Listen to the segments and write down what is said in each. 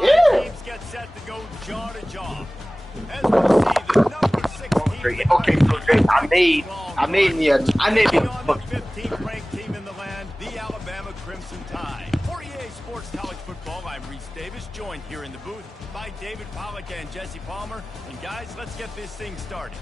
Yeah. teams get set to go jaw to jaw. As we see the number 6 team in the Okay, so Jay, I made me a taking on the book. 15th ranked team in the land, the Alabama Crimson Tide. For EA Sports College Football, I'm Reese Davis, joined here in the booth by David Pollack and Jesse Palmer. And guys, let's get this thing started.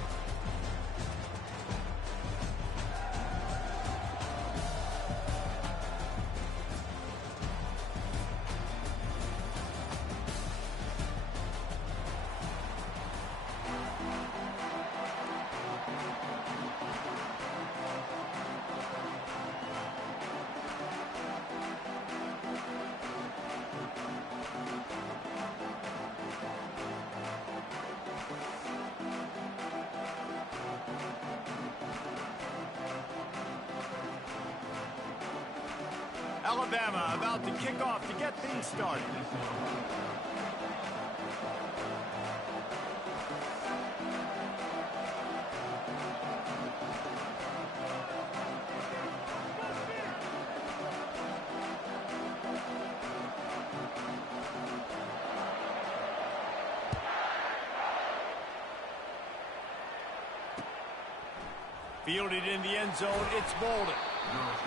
Alabama about to kick off to get things started. Fielded in the end zone, it's Bolden.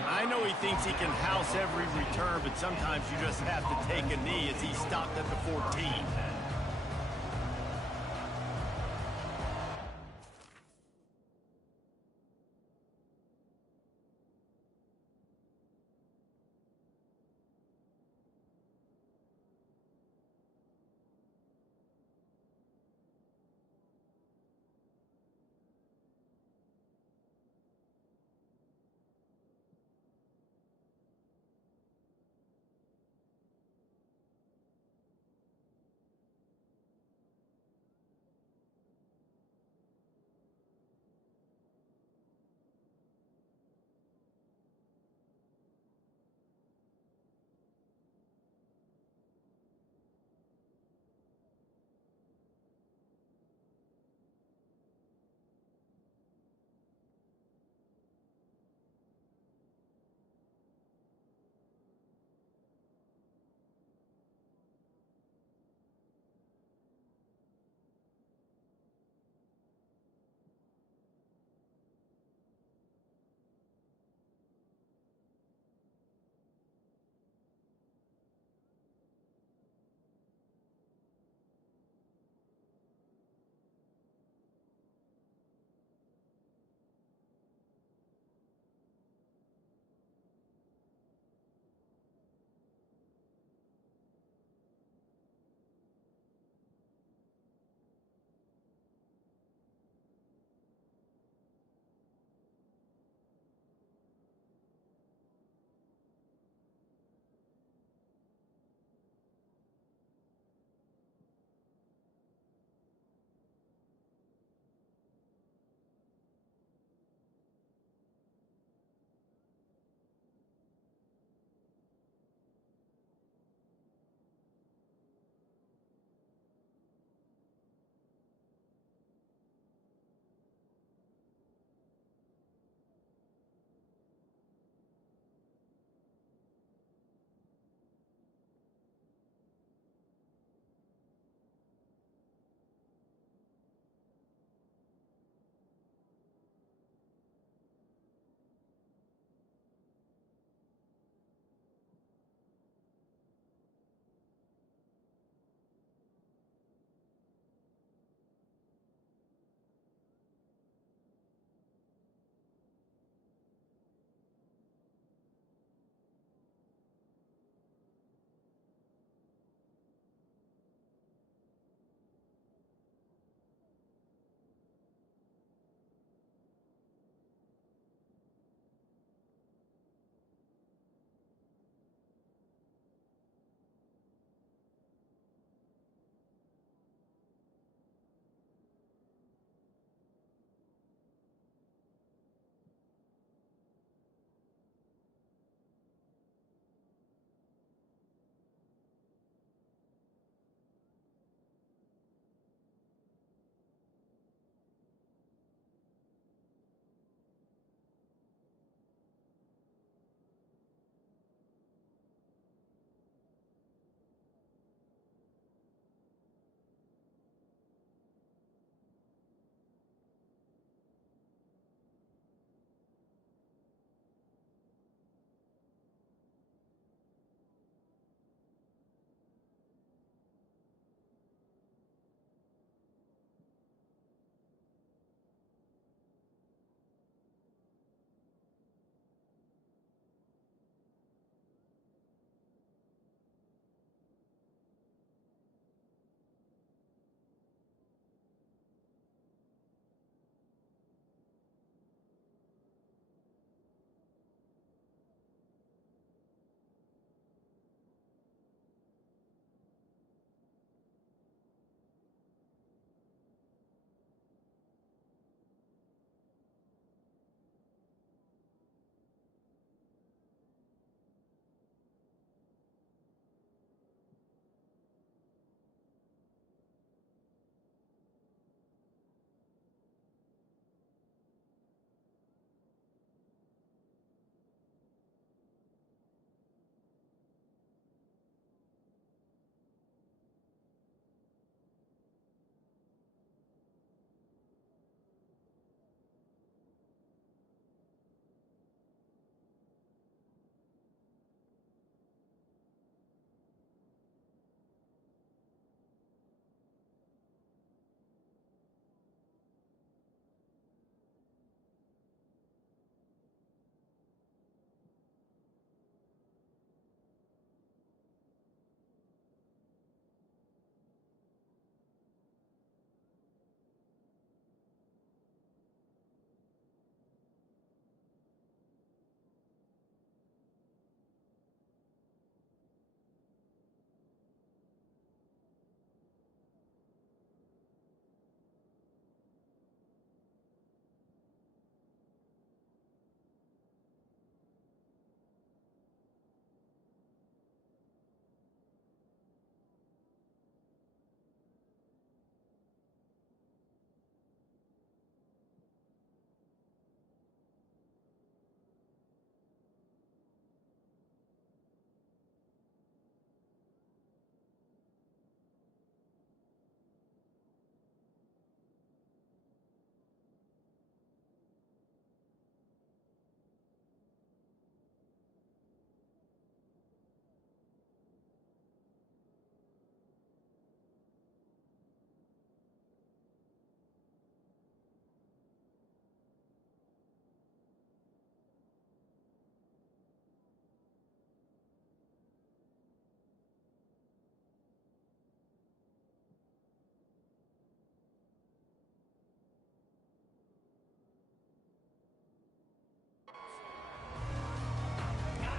I know he thinks he can house every return, but sometimes you just have to take a knee as he stopped at the 14.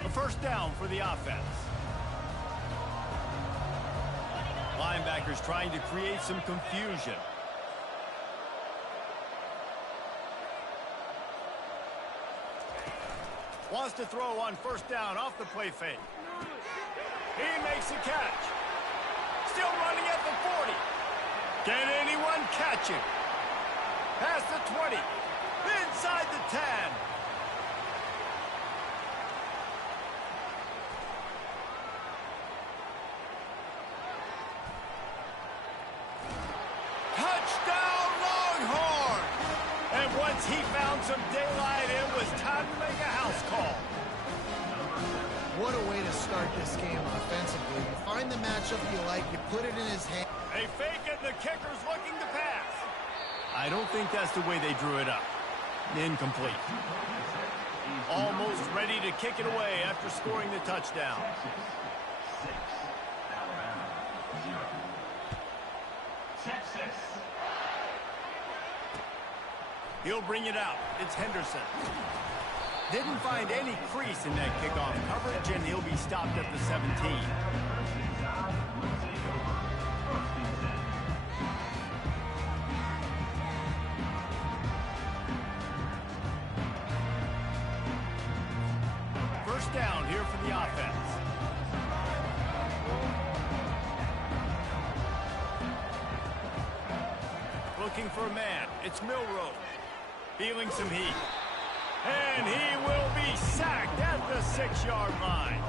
A first down for the offense. Linebackers trying to create some confusion. Wants to throw on first down off the play fake. He makes a catch. Still running at the 40. Can anyone catch him? Past the 20. Inside the 10. Touchdown Longhorn! And once he found some daylight, it was time to make a house call. What a way to start this game offensively. You find the matchup you like, you put it in his hand. They fake it, the kicker's looking to pass. I don't think that's the way they drew it up. Incomplete. Almost ready to kick it away after scoring the touchdown. He'll bring it out. It's Henderson. Didn't find any crease in that kickoff coverage, and he'll be stopped at the 17. First down here for the offense. Looking for a man. It's Milroe. Feeling some heat. And he will be sacked at the 6-yard line.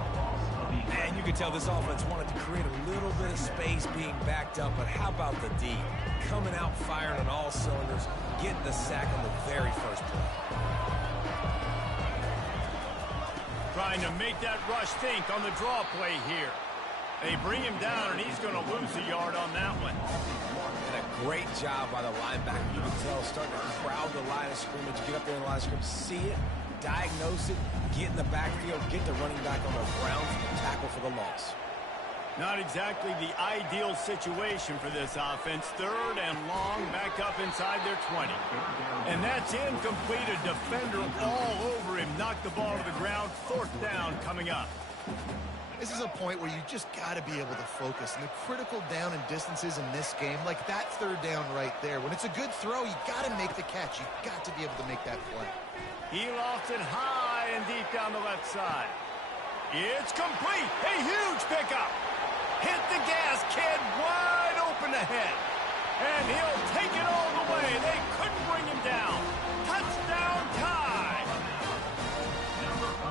Man, you could tell this offense wanted to create a little bit of space being backed up, but how about the D? Coming out firing on all cylinders, getting the sack on the very first play. Trying to make that rush think on the draw play here. They bring him down, and he's going to lose a yard on that one. And a great job by the linebacker. You can tell starting to crowd the line of scrimmage, get up there in the line of scrimmage, see it, diagnose it, get in the backfield, get the running back on the ground for the tackle for the loss. Not exactly the ideal situation for this offense. Third and long, back up inside their 20. And that's incomplete. A defender all over him. Knocked the ball to the ground. Fourth down coming up. This is a point where you just got to be able to focus. And the critical down and distances in this game, like that third down right there. When it's a good throw, you got to make the catch. You got to be able to make that play. He lost it high and deep down the left side. It's complete. A huge pickup. Hit the gas, kid. Wide open ahead. And he'll take it all the way. They couldn't bring him down. Touchdown tie.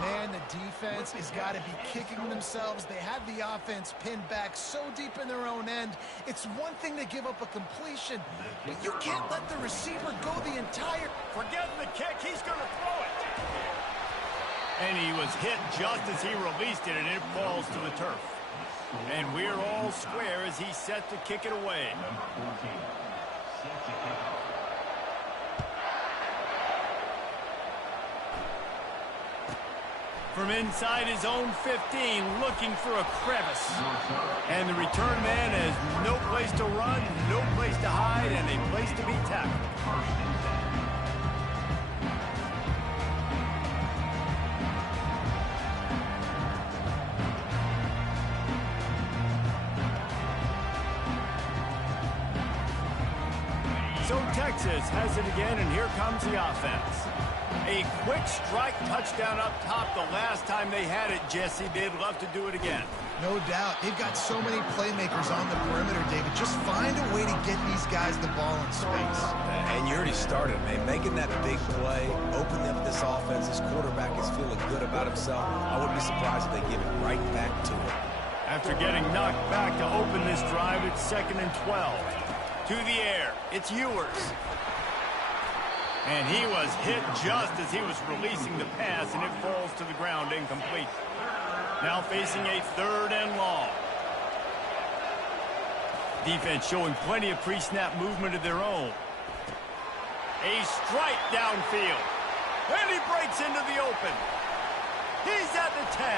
Man, the defense has got to be kicking themselves. They have the offense pinned back so deep in their own end. It's one thing to give up a completion, but you can't let the receiver go the entire... Forgetting the kick, he's going to throw it. And he was hit just as he released it, and it falls to the turf. And we're all square as he's set to kick it away. From inside his own 15, looking for a crevice. And the return man has no place to run, no place to hide, and a place to be tackled. So Texas has it again, and here comes the offense. A quick strike touchdown up top the last time they had it, Jesse. They'd love to do it again. No doubt. They've got so many playmakers on the perimeter, David. Just find a way to get these guys the ball in space. And you already started, man. Making that big play, opening up this offense. This quarterback is feeling good about himself. I wouldn't be surprised if they give it right back to him. After getting knocked back to open this drive, it's 2nd and 12. To the air, it's Ewers. And he was hit just as he was releasing the pass, and it falls to the ground incomplete. Now facing a 3rd and long. Defense showing plenty of pre-snap movement of their own. A strike downfield. And he breaks into the open. He's at the 10.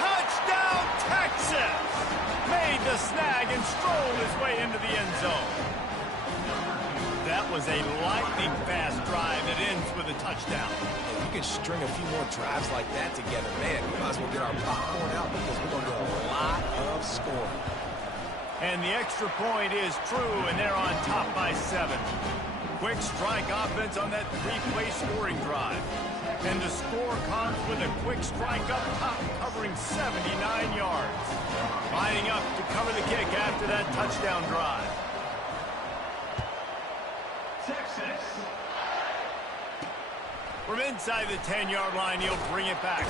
Touchdown, Texas! Made the snag and strolled his way into the end zone. That was a lightning-fast drive that ends with a touchdown. If you can string a few more drives like that together, man, we might as well get our popcorn out because we're going to get a lot of scoring. And the extra point is true, and they're on top by 7. Quick strike offense on that 3-play scoring drive. And the score comes with a quick strike up top, covering 79 yards. Lining up to cover the kick after that touchdown drive. Texas. From inside the 10-yard line, he'll bring it back.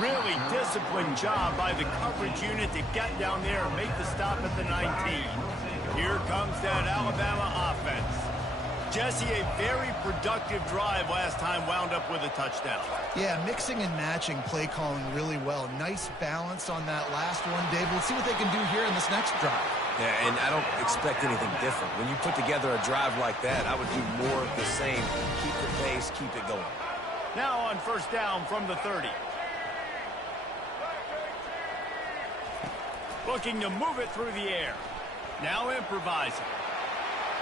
Really disciplined job by the coverage unit to get down there and make the stop at the 19. Here comes that Alabama offense. Jesse, a very productive drive last time, wound up with a touchdown. Yeah, mixing and matching play calling really well. Nice balance on that last one, Dave. We'll see what they can do here in this next drive. Yeah, and I don't expect anything different. When you put together a drive like that, I would do more of the same. Keep the pace, keep it going. Now on first down from the 30. Looking to move it through the air. Now improvising.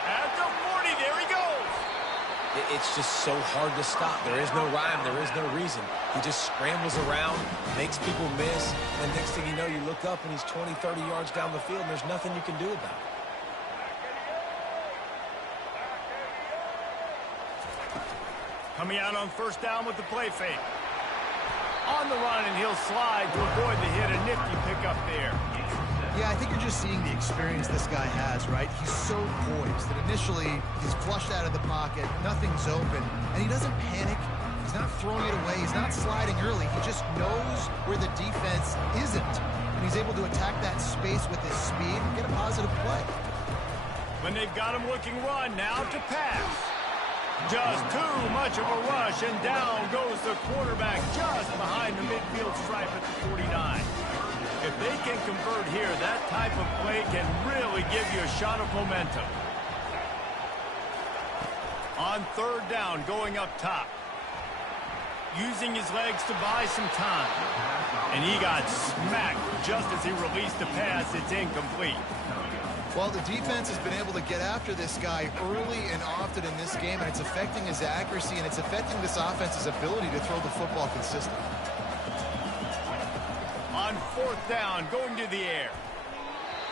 At the 40, there he goes. It's just so hard to stop. There is no rhyme. There is no reason. He just scrambles around, makes people miss, and next thing you know, you look up and he's 20, 30 yards down the field, and there's nothing you can do about it. Coming out on first down with the play fake. On the run, and he'll slide to avoid the hit. A nifty pickup there. Yeah, I think you're just seeing the experience this guy has, right? He's so poised that initially he's flushed out of the pocket, nothing's open, and he doesn't panic. He's not throwing it away. He's not sliding early. He just knows where the defense isn't, and he's able to attack that space with his speed and get a positive play. When they've got him looking run, now to pass. Just too much of a rush, and down goes the quarterback just behind the midfield stripe at the 49. If they can convert here, that type of play can really give you a shot of momentum. On third down, going up top. Using his legs to buy some time. And he got smacked just as he released the pass. It's incomplete. Well, the defense has been able to get after this guy early and often in this game, and it's affecting his accuracy, and it's affecting this offense's ability to throw the football consistently. On fourth down, going to the air.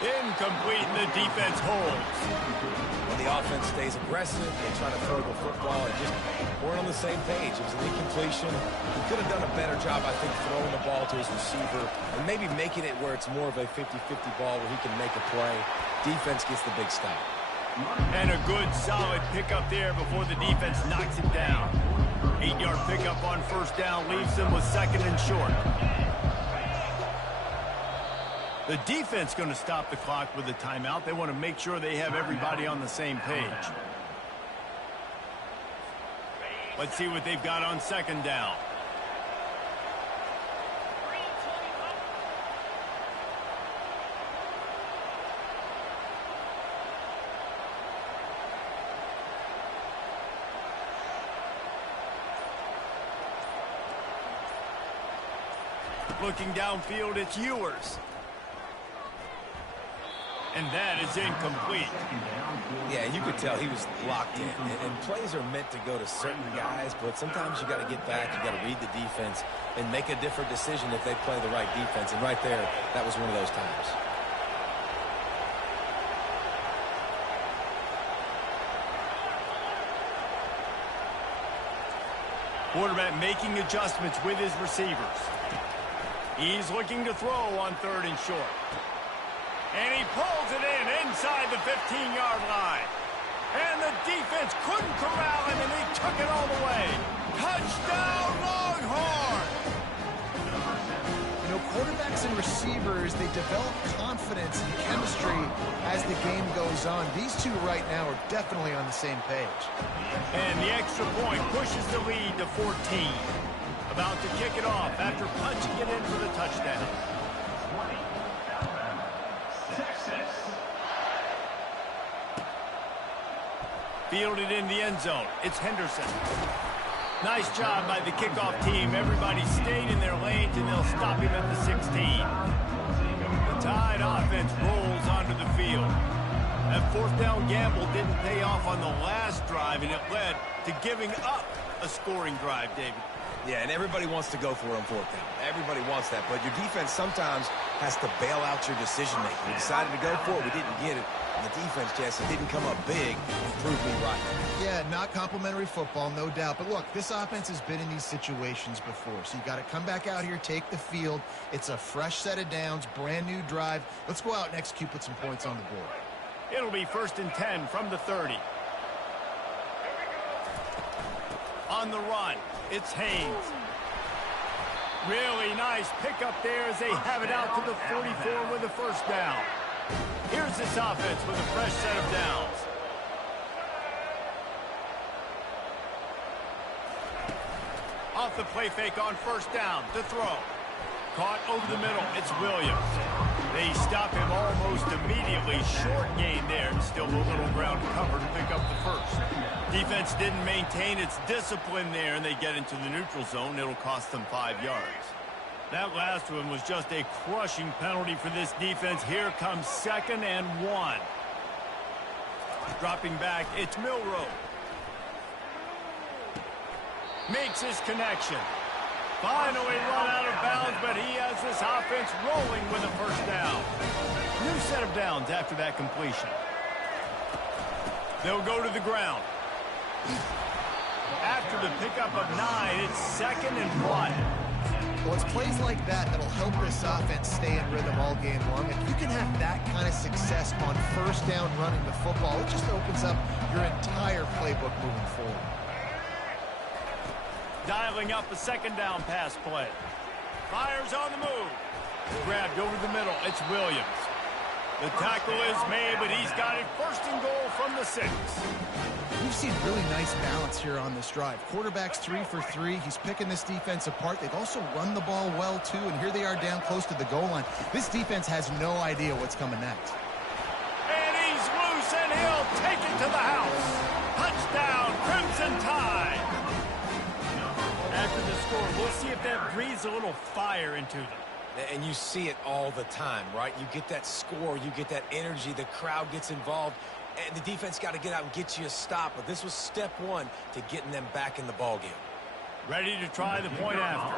Incomplete, the defense holds. When the offense stays aggressive, they try to throw the football, and just weren't on the same page. It was an incompletion. He could have done a better job, I think, throwing the ball to his receiver and maybe making it where it's more of a 50-50 ball where he can make a play. Defense gets the big stop. And a good, solid pickup there before the defense knocks him down. 8-yard pickup on first down leaves them with second and short. The defense going to stop the clock with a timeout. They want to make sure they have everybody on the same page. Let's see what they've got on second down. Looking downfield, it's Ewers. And that is incomplete. Yeah, you could tell he was locked in. And plays are meant to go to certain guys, but sometimes you got to get back, you got to read the defense, and make a different decision if they play the right defense. And right there, that was one of those times. Quarterback making adjustments with his receivers. He's looking to throw on third and short. And he pulls it in inside the 15-yard line. And the defense couldn't corral him, and he took it all the way. Touchdown, Longhorn! You know, quarterbacks and receivers, they develop confidence and chemistry as the game goes on. These two right now are definitely on the same page. And the extra point pushes the lead to 14. About to kick it off after punching it in for the touchdown. Fielded in the end zone. It's Henderson. Nice job by the kickoff team. Everybody stayed in their lanes, and they'll stop him at the 16. The Tide offense rolls onto the field. At fourth down gamble didn't pay off on the last drive, and it led to giving up a scoring drive, David. Yeah, and everybody wants to go for it on fourth down. Everybody wants that, but your defense sometimes has to bail out your decision-making. We decided to go for it. We didn't get it. And the defense, Jesse, didn't come up big and prove me right. Yeah, not complimentary football, no doubt. But look, this offense has been in these situations before. So you got to come back out here, take the field. It's a fresh set of downs, brand new drive. Let's go out and execute, put some points on the board. It'll be 1st and 10 from the 30. On the run, it's Haynes. Really nice pickup there as they have it out to the 44 with a first down. Here's this offense with a fresh set of downs. Off the play fake on first down to throw. Caught over the middle. It's Williams. They stop him almost immediately. Short gain there, and still a little ground cover to pick up the first. Defense didn't maintain its discipline there, and they get into the neutral zone. It'll cost them 5 yards. That last one was just a crushing penalty for this defense. Here comes 2nd and 1. Dropping back, it's Milroe. Makes his connection. Finally run out of bounds, but he has this offense rolling with a first down. New set of downs after that completion. They'll go to the ground. After the pickup of 9, it's 2nd and 1. Well, it's plays like that that'll help this offense stay in rhythm all game long. If you can have that kind of success on first down running the football, it just opens up your entire playbook moving forward. Dialing up a 2nd down pass play. Fires on the move. Grabbed over the middle. It's Williams. The tackle is made, but he's got it 1st and goal from the 6. We've seen really nice balance here on this drive. Quarterback's 3 for 3. He's picking this defense apart. They've also run the ball well, too, and here they are down close to the goal line. This defense has no idea what's coming next. And he's loose, and he'll take it to the house. Touchdown, Crimson Tide. After the score, we'll see if that breathes a little fire into them. And you see it all the time, right? You get that score, you get that energy, the crowd gets involved, and the defense got to get out and get you a stop. But this was step 1 to getting them back in the ballgame. Ready to try the point after.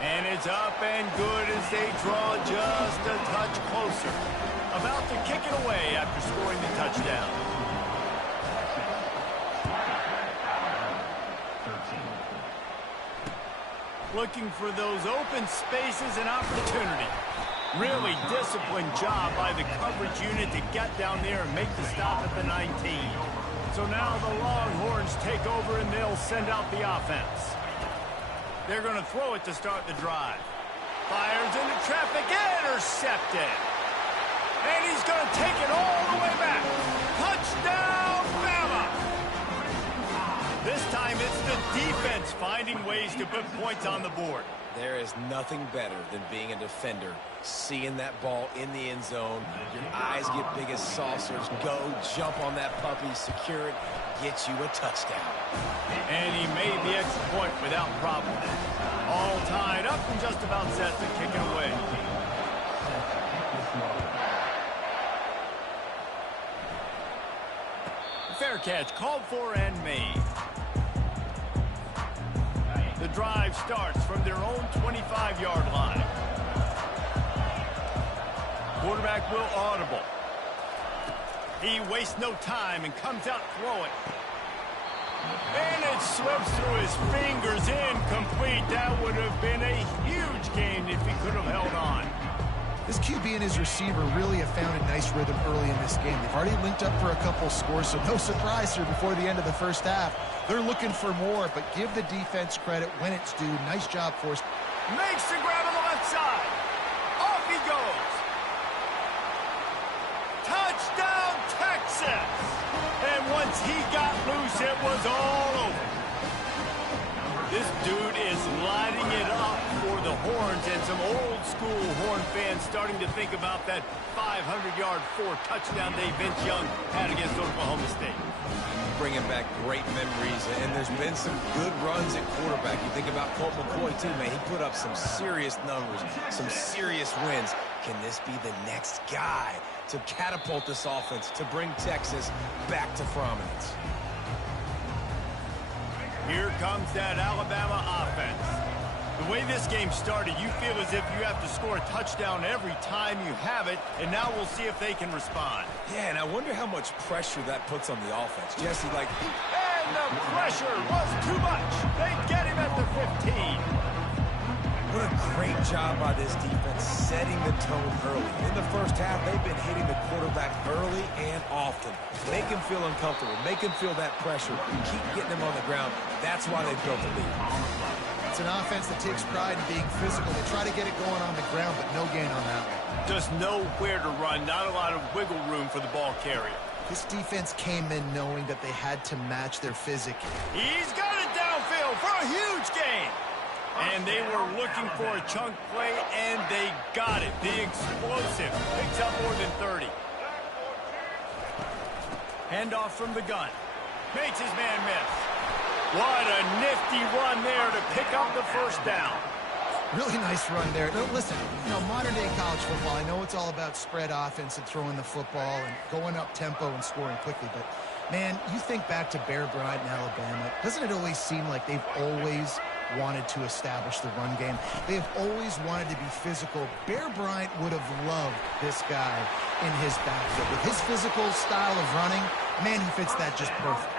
And it's up and good as they draw just a touch closer. About to kick it away after scoring the touchdown. Looking for those open spaces and opportunity. Really disciplined job by the coverage unit to get down there and make the stop at the 19. So now the Longhorns take over and they'll send out the offense. They're going to throw it to start the drive. Fires into traffic, intercepted. And he's going to take it all the way back. Touchdown, Bama! This time it's the defense finding ways to put points on the board. There is nothing better than being a defender, seeing that ball in the end zone. Your eyes get big as saucers. Go, jump on that puppy, secure it, get you a touchdown. And he made the extra point without problem. All tied up and just about set to kick it away. Fair catch called for and made. The drive starts from their own 25-yard line. Quarterback will audible. He wastes no time and comes out throwing. And it slips through his fingers, incomplete. That would have been a huge gain if he could have held on. This QB and his receiver really have found a nice rhythm early in this game. They've already linked up for a couple scores, so no surprise here before the end of the first half. They're looking for more, but give the defense credit when it's due. Nice job for us. Makes the grab on the left side. Off he goes. Touchdown, Texas! And once he got loose, it was all over. This dude is lighting it up for the Horns, and some old-school Horn fans starting to think about that 500-yard, 4-touchdown day Vince Young had against Oklahoma State. Bringing back great memories, and there's been some good runs at quarterback. You think about Colt McCoy, too, man. He put up some serious numbers, some serious wins. can this be the next guy to catapult this offense, to bring Texas back to prominence? Here comes that Alabama offense. The way this game started, you feel as if you have to score a touchdown every time you have it, and now we'll see if they can respond. Yeah, and I wonder how much pressure that puts on the offense. Jesse, like... And the pressure was too much. They get him at the 15. What a great job by this defense setting the tone early. In the first half, they've been hitting the quarterback early and often. Make him feel uncomfortable. Make him feel that pressure. Keep getting him on the ground. That's why they've built the lead. It's an offense that takes pride in being physical. They try to get it going on the ground, but no gain on that one. Just nowhere to run. Not a lot of wiggle room for the ball carrier. This defense came in knowing that they had to match their physique. He's got it downfield for a huge gain. And they were looking for a chunk play, and they got it. The explosive picks up more than 30. Handoff from the gun. Makes his man miss. What a nifty run there to pick up the first down. Really nice run there. Now, listen, modern-day college football, I know it's all about spread offense and throwing the football and going up tempo and scoring quickly, but, man, you think back to Bear Bryant in Alabama, doesn't it always seem like they've always wanted to establish the run game? They have always wanted to be physical. Bear Bryant would have loved this guy in his backfield. With his physical style of running, man, he fits that just perfect.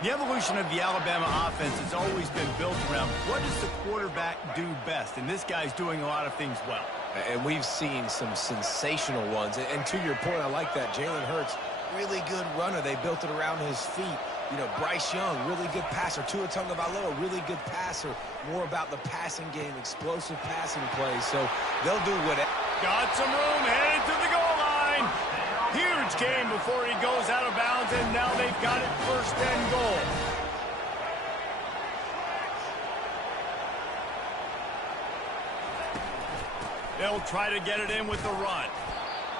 The evolution of the Alabama offense has always been built around what does the quarterback do best, and this guy's doing a lot of things well. And we've seen some sensational ones. And to your point, I like that. Jalen Hurts, really good runner. They built it around his feet. Bryce Young, really good passer. Tua Tagovailoa, really good passer. More about the passing game, explosive passing plays. So they'll do whatever. Got some room, headed to the goal line. Huge game before he goes out of bounds, and now they've got it first and goal. They'll try to get it in with the run.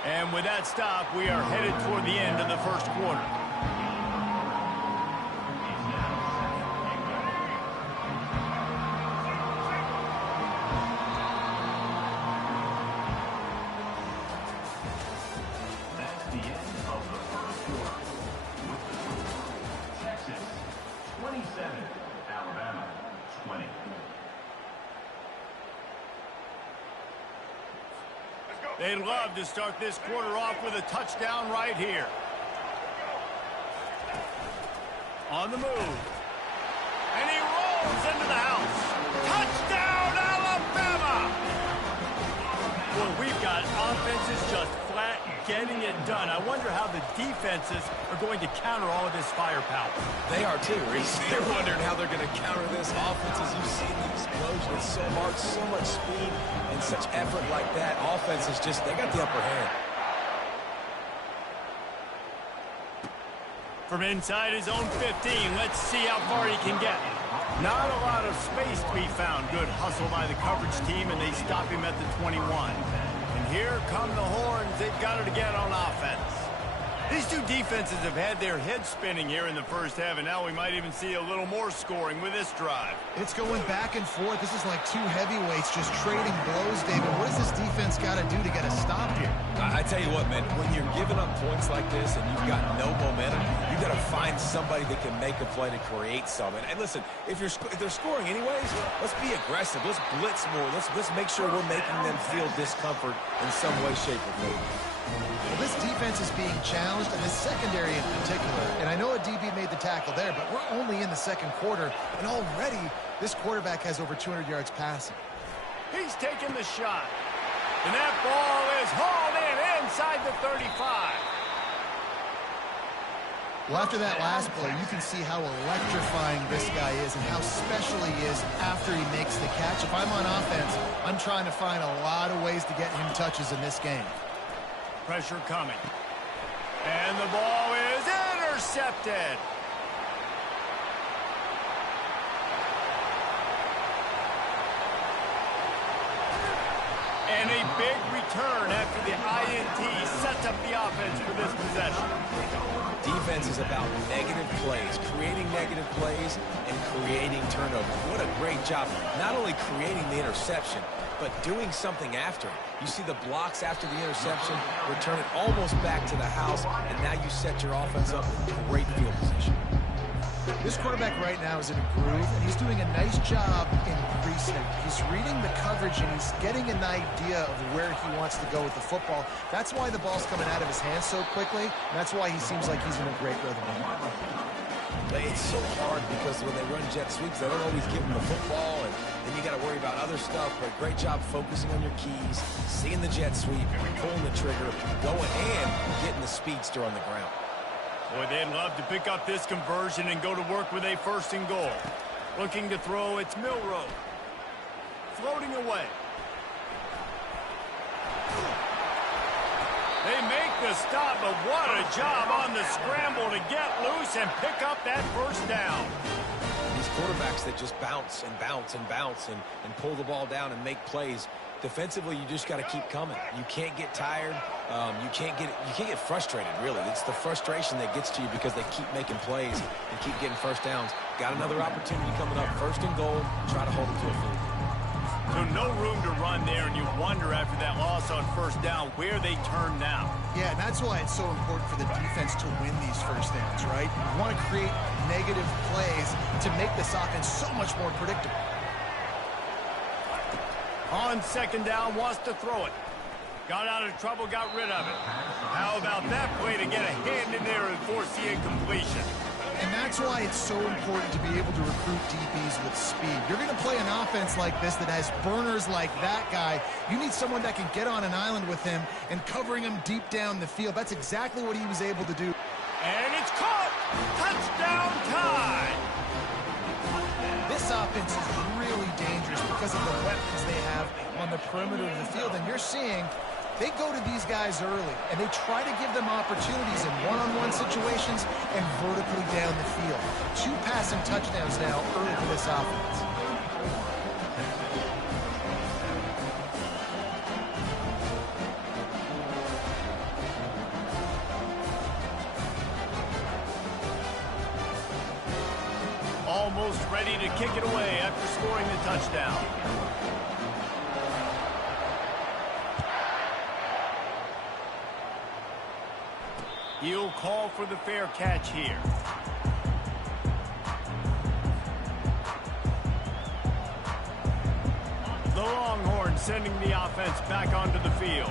And with that stop, we are headed toward the end of the first quarter. They'd love to start this quarter off with a touchdown right here. On the move. And he rolls into the house. Touchdown, Alabama! Well, we've got offenses just flat getting it done. I wonder how the defenses are going to counter all of this firepower. They are too, Reese. They're wondering how they're going to counter this offense. As you've seen the explosion, it's so hard, so much speed, and such effort like that. Offense is just, they got the upper hand. From inside his own 15, let's see how far he can get. Not a lot of space to be found. Good hustle by the coverage team, and they stop him at the 21. And here come the horns. They've got it again on offense. These two defenses have had their heads spinning here in the first half, and now we might even see a little more scoring with this drive. It's going back and forth. This is like two heavyweights just trading blows, David. What does this defense got to do to get a stop here? I tell you what, man, when you're giving up points like this and you've got no momentum, you've got to find somebody that can make a play to create something. And listen, if they're scoring anyways, let's be aggressive. Let's blitz more. Let's make sure we're making them feel discomfort in some way, shape, or form. Well, this defense is being challenged, and the secondary in particular. And I know a DB made the tackle there, but we're only in the second quarter, and already this quarterback has over 200 yards passing. He's taking the shot. And that ball is hauled in inside the 35. Well, after that last play, you can see how electrifying this guy is and how special he is after he makes the catch. If I'm on offense, I'm trying to find a lot of ways to get him touches in this game. Pressure coming. And the ball is intercepted. And a big return after the INT sets up the offense for this possession. Defense is about negative plays, creating negative plays and creating turnovers. What a great job, not only creating the interception, but doing something after. You see the blocks after the interception, return it almost back to the house, and now you set your offense up with great field position. This quarterback right now is in a groove, and he's doing a nice job in pre-snap. He's reading the coverage, and he's getting an idea of where he wants to go with the football. That's why the ball's coming out of his hands so quickly, and that's why he seems like he's in a great rhythm. It's so hard because when they run jet sweeps, they don't always give him the football, and then you got to worry about other stuff. But great job focusing on your keys, seeing the jet sweep, pulling the trigger, going and getting the speedster on the ground. Boy, they'd love to pick up this conversion and go to work with a 1st and goal. Looking to throw, it's Milrow. Floating away. They make the stop, but what a job on the scramble to get loose and pick up that 1st down. These quarterbacks that just bounce and bounce and bounce and pull the ball down and make plays. Defensively, you just got to keep coming. You can't get tired. You can't get frustrated, really. It's the frustration that gets to you because they keep making plays and keep getting 1st downs. Got another opportunity coming up. 1st and goal. Try to hold it to a field. So no room to run there, and you wonder after that loss on 1st down where they turn now. Yeah, and that's why it's so important for the defense to win these 1st downs, right? You want to create negative plays to make this offense so much more predictable. On 2nd down, wants to throw it. Got out of trouble, got rid of it. How about that play to get a hand in there and force the incompletion? And that's why it's so important to be able to recruit DBs with speed. You're going to play an offense like this that has burners like that guy. You need someone that can get on an island with him and covering him deep down the field. That's exactly what he was able to do. And it's caught! Touchdown tie! This offense is really dangerous because of the weapons they have on the perimeter of the field. And you're seeing they go to these guys early, and they try to give them opportunities in one-on-one situations and vertically down the field. 2 passing touchdowns now early for this offense. Almost ready to kick it away after scoring the touchdown. He'll call for the fair catch here. The Longhorns sending the offense back onto the field.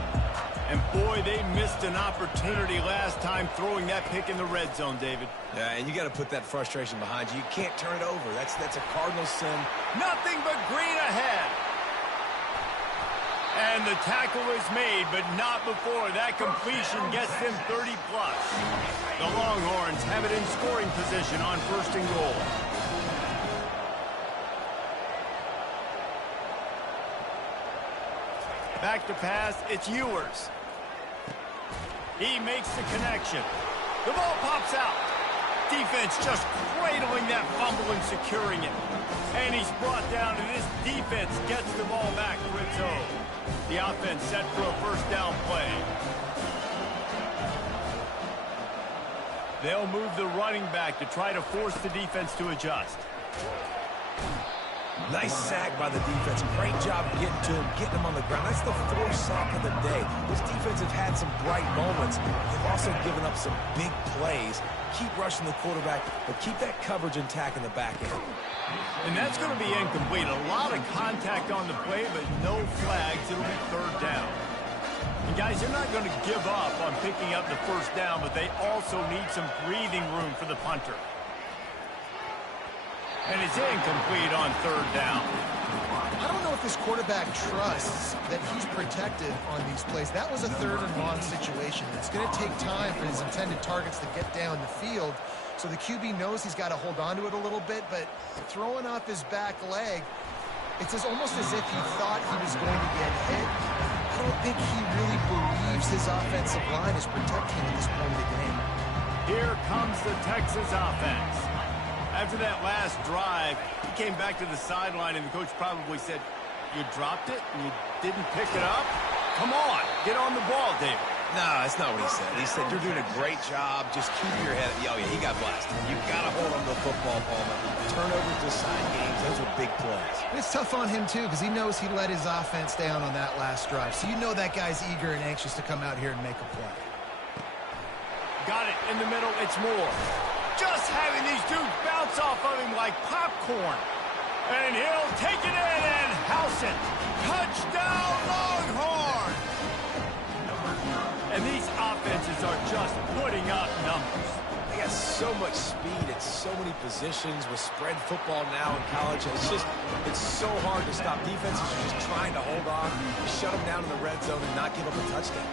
And boy, they missed an opportunity last time throwing that pick in the red zone, David. Yeah, and you got to put that frustration behind you. You can't turn it over. That's a Cardinal sin. Nothing but green ahead. And the tackle is made, but not before that completion gets them 30+. The Longhorns have it in scoring position on 1st and goal. Back to pass, it's Ewers. He makes the connection. The ball pops out. Defense just cradling that fumble and securing it. And he's brought down, and this defense gets the ball back for its own. The offense set for a 1st down play. They'll move the running back to try to force the defense to adjust. Nice sack by the defense. Great job getting to him, getting him on the ground. That's the 4th sack of the day. This defense have had some bright moments. They've also given up some big plays. Keep rushing the quarterback, but keep that coverage intact in the back end. And that's going to be incomplete. A lot of contact on the play, but no flags. It'll be 3rd down. And guys, they're not going to give up on picking up the 1st down, but they also need some breathing room for the punter. And it's incomplete on 3rd down. I don't know if this quarterback trusts that he's protected on these plays. That was a 3rd and long situation. It's going to take time for his intended targets to get down the field. So the QB knows he's got to hold on to it a little bit, but throwing off his back leg, it's almost as if he thought he was going to get hit. I don't think he really believes his offensive line is protecting him at this point of the game. Here comes the Texas offense. After that last drive, he came back to the sideline, and the coach probably said, You dropped it and you didn't pick it up? Come on, get on the ball, David. No, that's not what he said. He said, you're doing a great job. Just keep your head. Oh, yeah, he got blessed. You've got to hold on to the football, Palmer. Turnovers decide games. Those are big plays. It's tough on him, too, because he knows he let his offense down on that last drive. So you know that guy's eager and anxious to come out here and make a play. Got it in the middle. It's Moore. Just having these dudes bounce off of him like popcorn. And he'll take it in and house it. Touchdown, Longhorn! And these offenses are just putting up numbers. They got so much speed at so many positions with spread football now in college. It's so hard to stop. Defenses are just trying to hold on, shut them down in the red zone, and not give up a touchdown.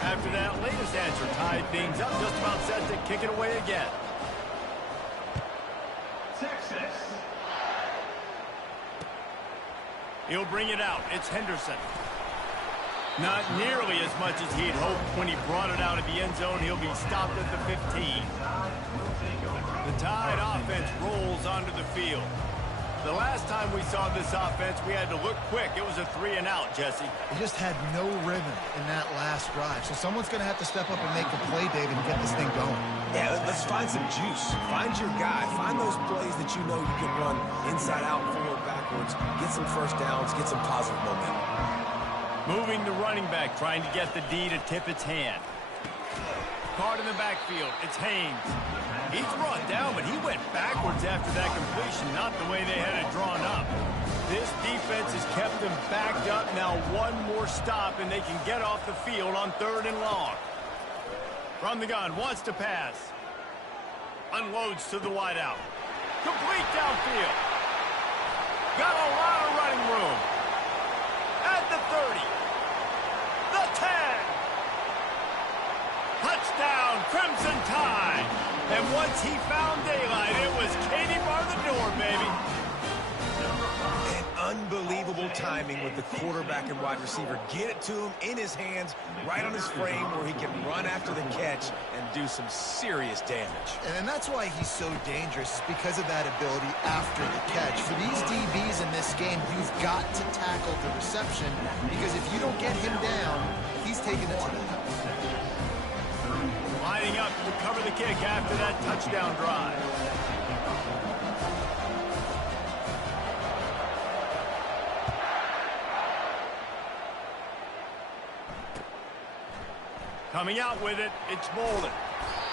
After that latest answer tied things up, just about set to kick it away again. Texas. He'll bring it out. It's Henderson. Not nearly as much as he'd hoped when he brought it out of the end zone. He'll be stopped at the 15. The Tide offense rolls onto the field. The last time we saw this offense, we had to look quick. It was a 3-and-out, Jesse. They just had no rhythm in that last drive. So someone's going to have to step up and make a play, David, and get this thing going. Yeah, let's find some juice. Find your guy. Find those plays that you know you can run inside out, forward, backwards. Get some first downs. Get some positive momentum. Moving the running back, trying to get the D to tip its hand. Caught in the backfield. It's Haynes. He's brought down, but he went backwards after that completion, not the way they had it drawn up. This defense has kept them backed up. Now one more stop, and they can get off the field on 3rd and long. From the gun, wants to pass. Unloads to the wideout. Complete downfield. Got a lot of running room. At the 30. The 10. Touchdown, Crimson Tide. And once he found daylight, it was Katie bar the door, baby. And unbelievable timing with the quarterback and wide receiver. Get it to him in his hands, right on his frame where he can run after the catch and do some serious damage. And that's why he's so dangerous, because of that ability after the catch. For these DBs in this game, you've got to tackle the reception, because if you don't get him down, he's taking it to the house. Lining up to cover the kick after that touchdown drive. Coming out with it, it's Bolden.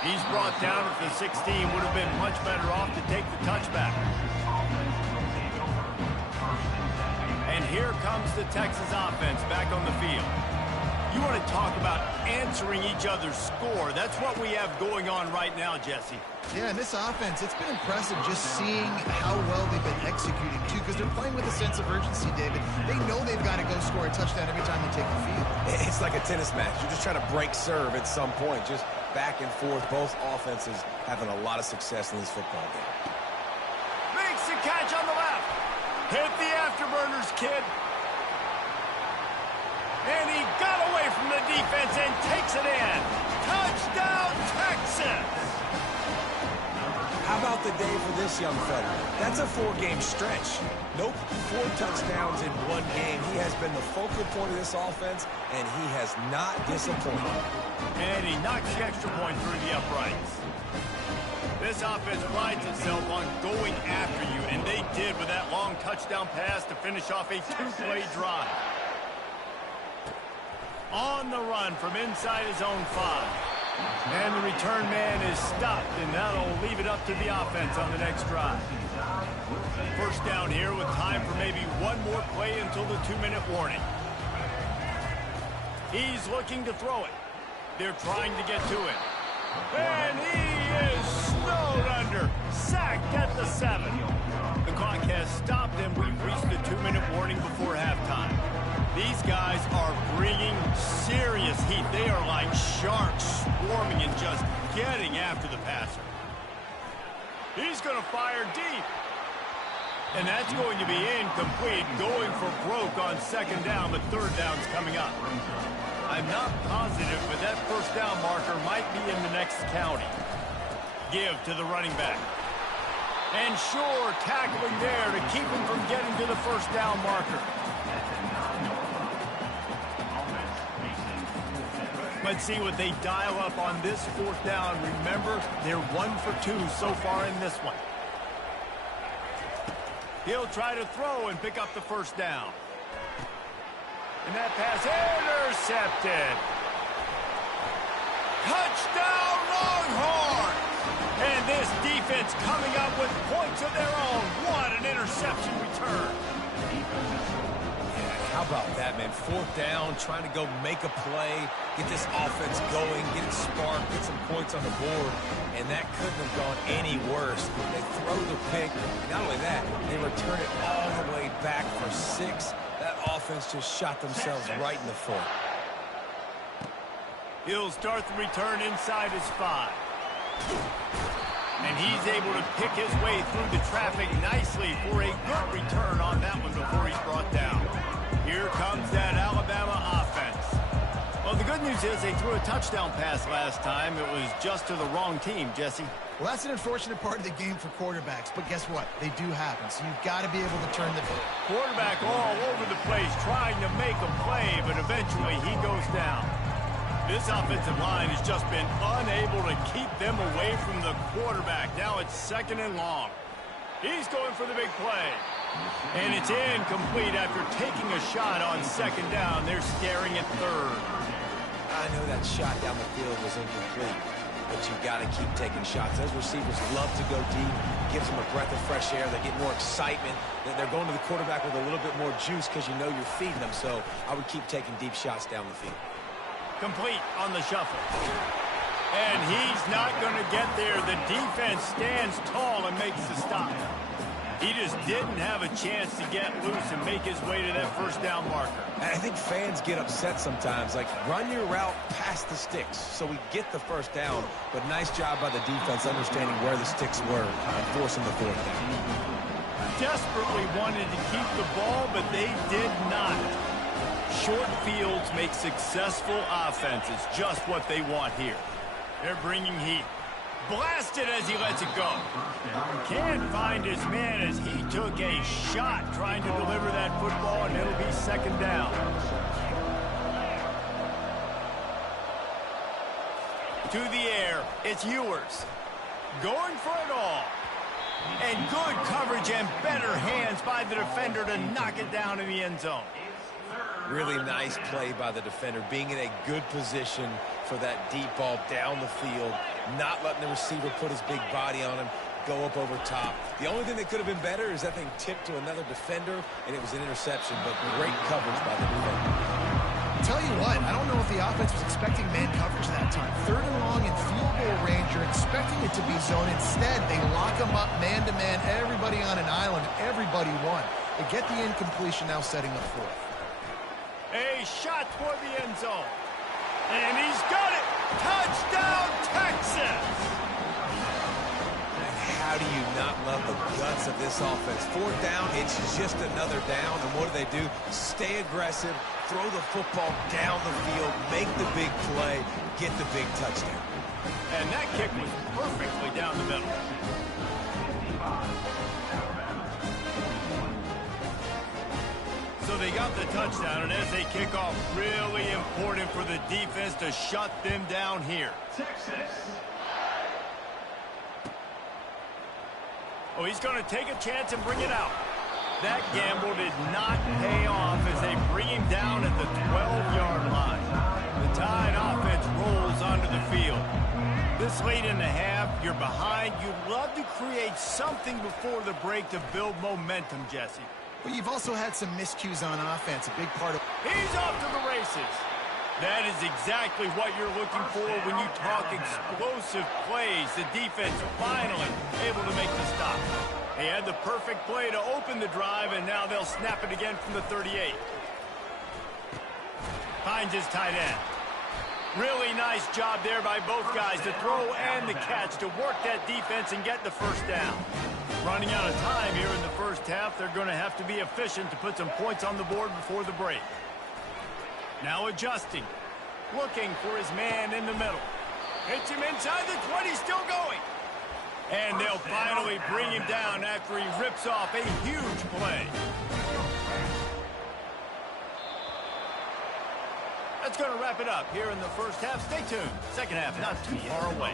He's brought down at the 16, would have been much better off to take the touchback. And here comes the Texas offense back on the field. You want to talk about answering each other's score. That's what we have going on right now, Jesse. Yeah, and this offense, it's been impressive just seeing how well they've been executing, too, because they're playing with a sense of urgency, David. They know they've got to go score a touchdown every time they take the field. It's like a tennis match. You're just trying to break serve at some point, just back and forth. Both offenses having a lot of success in this football game. Makes the catch on the left. Hit the afterburners, kid. And he got away from the defense and takes it in. Touchdown, Texas! How about the day for this young fella? That's a 4-game stretch. Nope, 4 touchdowns in 1 game. He has been the focal point of this offense, and he has not disappointed. And he knocks the extra point through the uprights. This offense prides itself on going after you, and they did with that long touchdown pass to finish off a 2-play drive. On the run from inside his own 5. And the return man is stopped, and that'll leave it up to the offense on the next drive. First down here with time for maybe one more play until the 2-minute warning. He's looking to throw it. They're trying to get to him. And he is snowed under. Sacked at the 7. The clock has stopped, and we've reached the 2-minute warning before halftime. These guys are bringing serious heat. They are like sharks swarming and just getting after the passer. He's going to fire deep. And that's going to be incomplete, going for broke on 2nd down, but 3rd down's coming up. I'm not positive, but that first down marker might be in the next county. Give to the running back. And sure, tackling there to keep him from getting to the first down marker. Let's see what they dial up on this 4th down. Remember, they're 1 for 2 so far in this one. He'll try to throw and pick up the 1st down. And that pass intercepted. Touchdown, Longhorns! And this defense coming up with points of their own. What an interception return. How about that, man? 4th down, trying to go make a play, get this offense going, get it sparked, get some points on the board, and that couldn't have gone any worse. They throw the pick, and not only that, they return it all the way back for 6. That offense just shot themselves right in the foot. He'll start the return inside his 5. And he's able to pick his way through the traffic nicely for a good return on that one before he's brought down. Here comes that Alabama offense. Well, the good news is they threw a touchdown pass last time. It was just to the wrong team, Jesse. Well, that's an unfortunate part of the game for quarterbacks, but guess what? They do happen, so you've got to be able to turn the ball. Quarterback all over the place trying to make a play, but eventually he goes down. This offensive line has just been unable to keep them away from the quarterback. Now it's 2nd and long. He's going for the big play. And it's incomplete after taking a shot on 2nd down. They're staring at 3rd. I know that shot down the field was incomplete, but you got to keep taking shots. Those receivers love to go deep. Gives them a breath of fresh air. They get more excitement. They're going to the quarterback with a little bit more juice because you know you're feeding them. So I would keep taking deep shots down the field. Complete on the shuffle. And he's not going to get there. The defense stands tall and makes the stop. He just didn't have a chance to get loose and make his way to that 1st down marker. And I think fans get upset sometimes. Like, run your route past the sticks so we get the 1st down. But nice job by the defense understanding where the sticks were and forcing the 4th down. Desperately wanted to keep the ball, but they did not. Short fields make successful offenses, just what they want here. They're bringing heat. Blasted as he lets it go. Can't find his man as he took a shot trying to deliver that football, and it'll be 2nd down. To the air, it's Ewers. Going for it all. And good coverage and better hands by the defender to knock it down in the end zone. Really nice play by the defender, being in a good position for that deep ball down the field, not letting the receiver put his big body on him, go up over top. The only thing that could have been better is that thing tipped to another defender, and it was an interception, but great coverage by the defender. Tell you what, I don't know if the offense was expecting man coverage that time. 3rd and long in field goal range, you're expecting it to be zone. Instead, they lock them up man-to-man, everybody on an island, everybody won. They get the incompletion, now setting up 4th. A shot toward the end zone. And he's got it! Touchdown, Texas! And how do you not love the guts of this offense? 4th down, it's just another down. And what do? Stay aggressive, throw the football down the field, make the big play, get the big touchdown. And that kick was perfectly down the middle. So they got the touchdown, and as they kick off, really important for the defense to shut them down here. Texas. Oh, he's going to take a chance and bring it out. That gamble did not pay off as they bring him down at the 12-yard line. The Tide offense rolls onto the field. This late in the half, you're behind. You'd love to create something before the break to build momentum, Jesse. But you've also had some miscues on offense, a big part of... He's off to the races. That is exactly what you're looking for when you talk explosive plays. The defense finally able to make the stop. They had the perfect play to open the drive, and now they'll snap it again from the 38. Finds his tight end. Really nice job there by both guys to throw and the catch to work that defense and get the 1st down. Running out of time here in the 1st half, they're going to have to be efficient to put some points on the board before the break. Now adjusting. Looking for his man in the middle. Hits him inside the 20, still going. And they'll finally bring him down after he rips off a huge play. That's going to wrap it up here in the first half. Stay tuned. Second half, not too far away.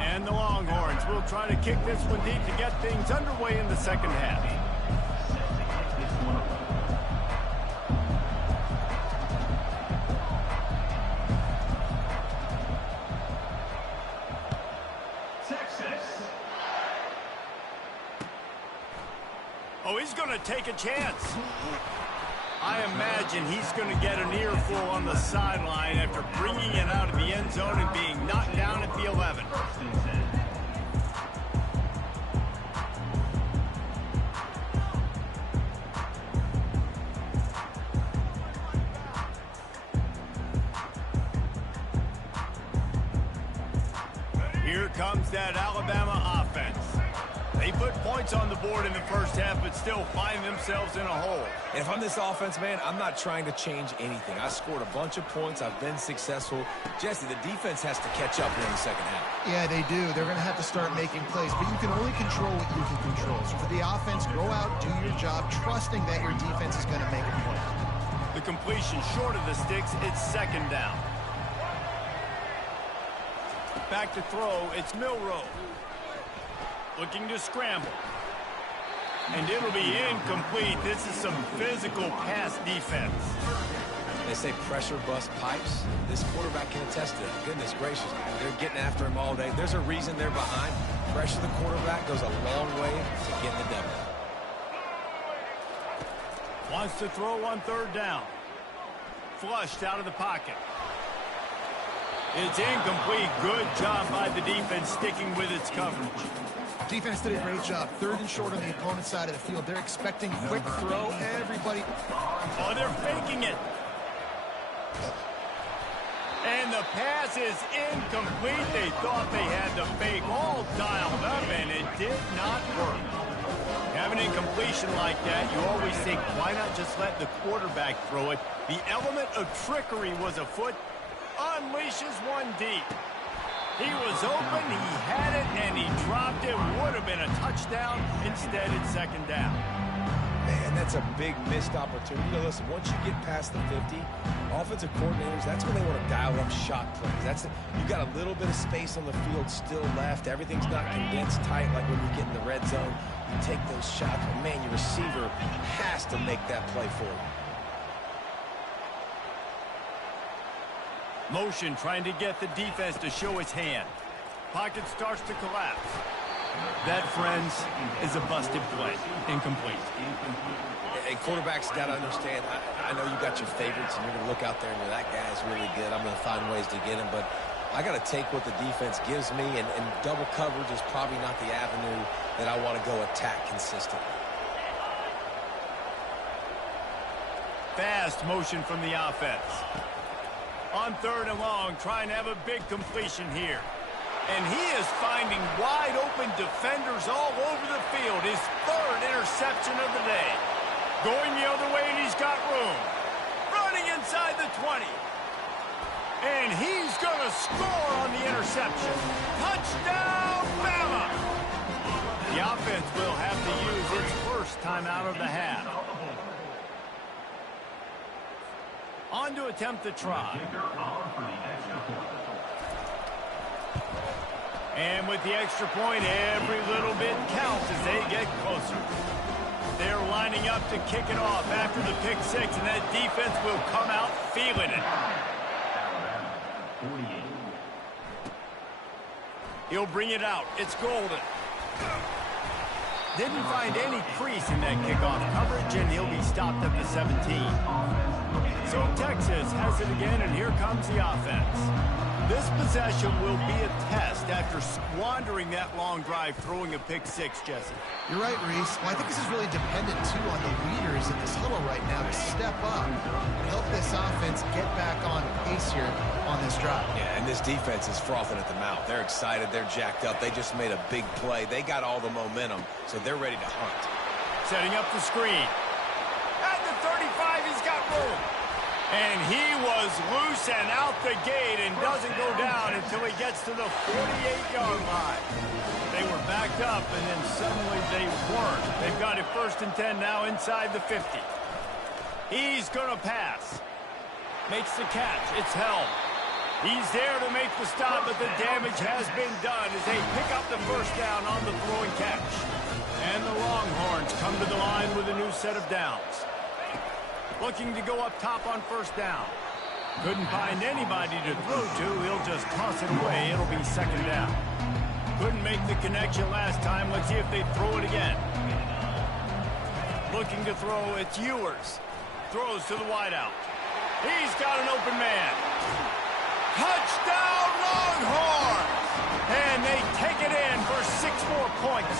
And the Longhorns will try to kick this one deep to get things underway in the second half. Oh, he's going to take a chance. I imagine he's going to get an earful on the sideline after bringing it out of the end zone and being knocked down at the 11. Here comes that Alabama offense. They put points on the board in the first half, but still find themselves in a hole. And if I'm this offense, man, I'm not trying to change anything. I scored a bunch of points. I've been successful. Jesse, the defense has to catch up here in the second half. Yeah, they do. They're going to have to start making plays, but you can only control what you can control. So for the offense, go out, do your job, trusting that your defense is going to make a play. The completion short of the sticks, it's second down. Back to throw, it's Milroe. Looking to scramble. And it'll be incomplete. This is some physical pass defense. They say pressure bust pipes. This quarterback can attest to it. Goodness gracious. They're getting after him all day. There's a reason they're behind. Pressure the quarterback goes a long way to getting the W. Wants to throw on third down. Flushed out of the pocket. It's incomplete. Good job by the defense sticking with its coverage. Defense did a great job. Third and short on the opponent's side of the field. They're expecting quick throw. Everybody. Oh, they're faking it. And the pass is incomplete. They thought they had the fake all dialed up, and it did not work. Have an incompletion like that, you always think, why not just let the quarterback throw it? The element of trickery was afoot. Unleashes one deep. He was open, he had it, and he dropped it. Would have been a touchdown. Instead, it's second down. Man, that's a big missed opportunity. You know, listen, once you get past the 50, offensive coordinators, that's when they want to dial up shot plays. You got a little bit of space on the field still left. Everything's not condensed tight like when you get in the red zone. You take those shots, but man, your receiver has to make that play for you. Motion trying to get the defense to show its hand. Pocket starts to collapse. That, friends, is a busted play. Incomplete. And quarterbacks got to understand, I know you got your favorites, and you're going to look out there and go, that guy's really good. I'm going to find ways to get him. But I got to take what the defense gives me, and double coverage is probably not the avenue that I want to go attack consistently. Fast motion from the offense. On third and long, trying to have a big completion here. And he is finding wide open defenders all over the field. His third interception of the day. Going the other way, and he's got room. Running inside the 20. And he's going to score on the interception. Touchdown, Bama! The offense will have to use its first timeout of the half. On to attempt the try. And with the extra point, every little bit counts as they get closer. They're lining up to kick it off after the pick six, and that defense will come out feeling it. He'll bring it out. It's Golden. Didn't find any crease in that kickoff coverage, and he'll be stopped at the 17. So Texas has it again, and here comes the offense. This possession will be a test after squandering that long drive, throwing a pick six, Jesse. You're right, Reese. Well, I think this is really dependent, too, on the leaders in this huddle right now to step up and help this offense get back on pace here on this drive. Yeah, and this defense is frothing at the mouth. They're excited. They're jacked up. They just made a big play. They got all the momentum, so they're ready to hunt. Setting up the screen. At the 35, he's got room. And he was loose and out the gate and doesn't go down until he gets to the 48-yard line. They were backed up, and then suddenly they weren't. They've got it 1st and 10 now inside the 50. He's going to pass. Makes the catch. It's held. He's there to make the stop, but the damage has been done as they pick up the first down on the throwing catch. And the Longhorns come to the line with a new set of downs. Looking to go up top on first down. Couldn't find anybody to throw to. He'll just toss it away. It'll be second down. Couldn't make the connection last time. Let's see if they throw it again. Looking to throw. It's Ewers. Throws to the wideout. He's got an open man. Touchdown Longhorns! And they take it in for 6 more points.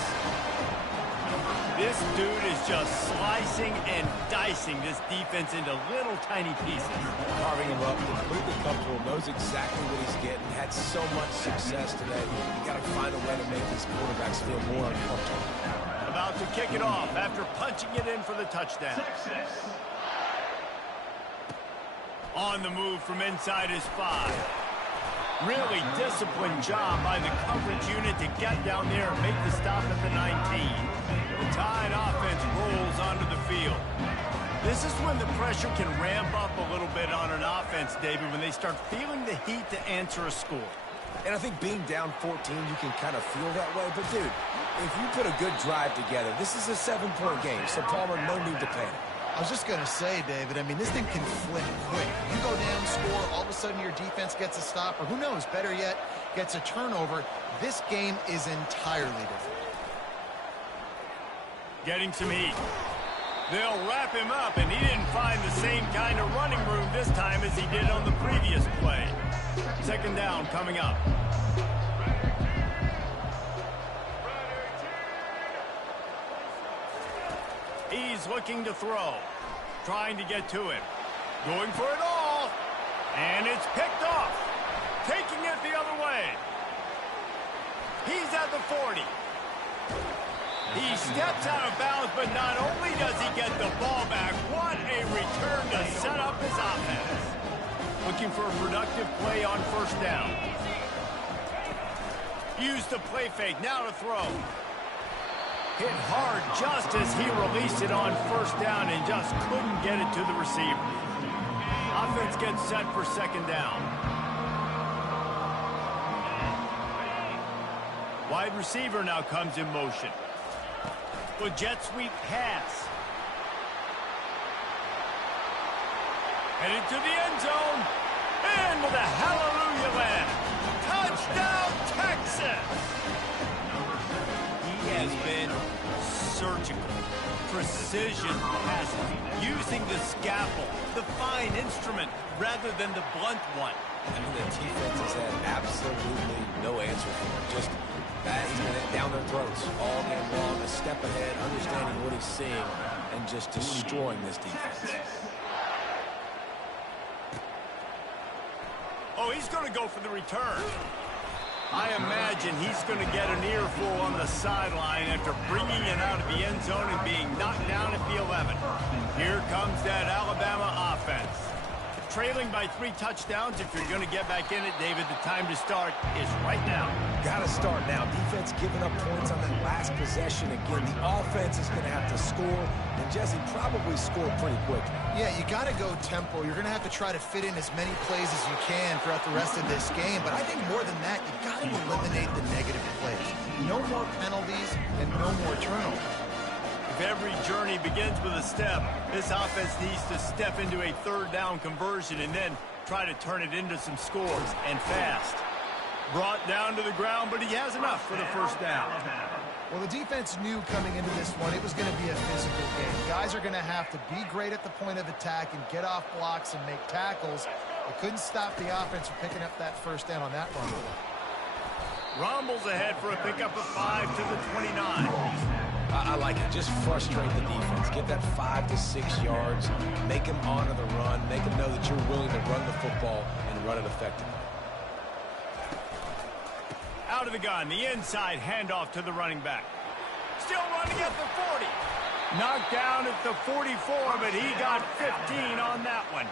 This dude is just slicing and dicing this defense into little tiny pieces. Carving him up, completely comfortable, knows exactly what he's getting, had so much success today. You got to find a way to make these quarterbacks feel more uncomfortable. About to kick it off after punching it in for the touchdown. On the move from inside his 5. Really disciplined job by the coverage unit to get down there and make the stop at the 19. The Tide offense rolls onto the field. This is when the pressure can ramp up a little bit on an offense, David, when they start feeling the heat to answer a score. And I think being down 14, you can kind of feel that way. But, dude, if you put a good drive together, this is a 7-point game, so Palmer, no need to panic. I was just going to say, David, I mean, this thing can flip quick. You go down, score, all of a sudden your defense gets a stop, or who knows, better yet, gets a turnover. This game is entirely different. Getting some heat. They'll wrap him up, and he didn't find the same kind of running room this time as he did on the previous play. Second down coming up. He's looking to throw. Trying to get to him. Going for it all. And it's picked off. Taking it the other way. He's at the 40. He steps out of bounds, but not only does he get the ball back, what a return to set up his offense. Looking for a productive play on first down. Use the play fake, now to throw. Hit hard just as he released it on first down and just couldn't get it to the receiver. Offense gets set for second down. Wide receiver now comes in motion. The jet sweep pass. Headed to the end zone. And with a hallelujah land. Touchdown, Texas! He has been surgical. Precision passing. Using the scalpel, the fine instrument, rather than the blunt one. I mean, the defense has had absolutely no answer for him. Just he's been down their throats all game long, a step ahead, understanding what he's seeing, and just destroying this defense. Oh, he's going to go for the return. I imagine he's going to get an earful on the sideline after bringing it out of the end zone and being knocked down at the 11. Here comes that Alabama offense. Trailing by 3 touchdowns. If you're going to get back in it, David, the time to start is right now. Got to start now. Defense giving up points on that last possession. Again, the offense is going to have to score, and Jesse probably scored pretty quick. Yeah, you got to go tempo. You're going to have to try to fit in as many plays as you can throughout the rest of this game. But I think more than that, you got to eliminate the negative plays. No more penalties and no more turnovers. If every journey begins with a step, this offense needs to step into a third down conversion and then try to turn it into some scores, and fast. Brought down to the ground, but he has enough for the first down. Well, the defense knew coming into this one it was going to be a physical game. Guys are going to have to be great at the point of attack and get off blocks and make tackles. They couldn't stop the offense from picking up that first down on that run. Rumbles ahead for a pickup of 5 to the 29. I like it. Just frustrate the defense. Get that 5 to 6 yards. Make them honor the run. Make them know that you're willing to run the football and run it effectively. Out of the gun, the inside handoff to the running back. Still running at the 40. Knocked down at the 44, but he got 15 on that one.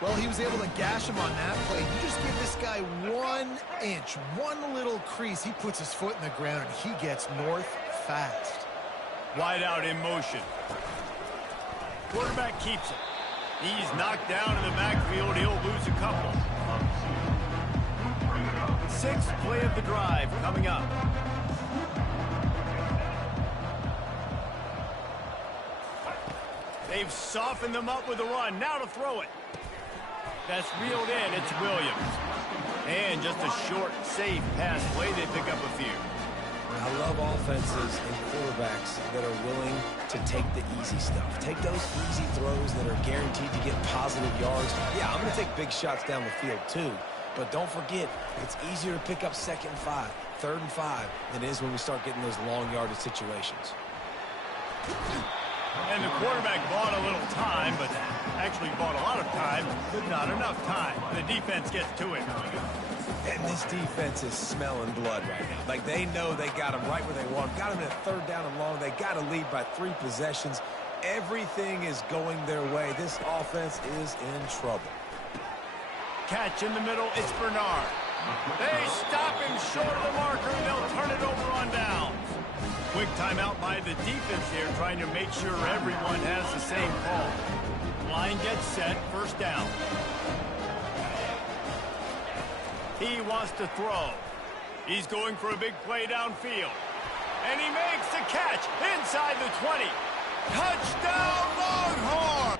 Well, he was able to gash him on that play. You just give this guy 1 inch, one little crease. He puts his foot in the ground, and he gets north fast. Wide out in motion. Quarterback keeps it. He's knocked down in the backfield. He'll lose a couple. Sixth play of the drive coming up. They've softened them up with a run. Now to throw it. That's reeled in. It's Williams. And just a short, safe pass play. They pick up a few. I love offenses and quarterbacks that are willing to take the easy stuff. Take those easy throws that are guaranteed to get positive yards. Yeah, I'm going to take big shots down the field too. But don't forget, it's easier to pick up 2nd and 5, 3rd and 5 than it is when we start getting those long yardage situations. And the quarterback bought a little time, but actually bought a lot of time, but not enough time. The defense gets to it. And this defense is smelling blood right now. Like, they know they got him right where they want him. Got him in a 3rd down and long. They got to lead by 3 possessions. Everything is going their way. This offense is in trouble. Catch in the middle. It's Bernard. They stop him short of the marker, and they'll turn it over on downs. Quick timeout by the defense here, trying to make sure everyone has the same call. Line gets set. 1st down. He wants to throw. He's going for a big play downfield. And he makes the catch inside the 20. Touchdown, Longhorn!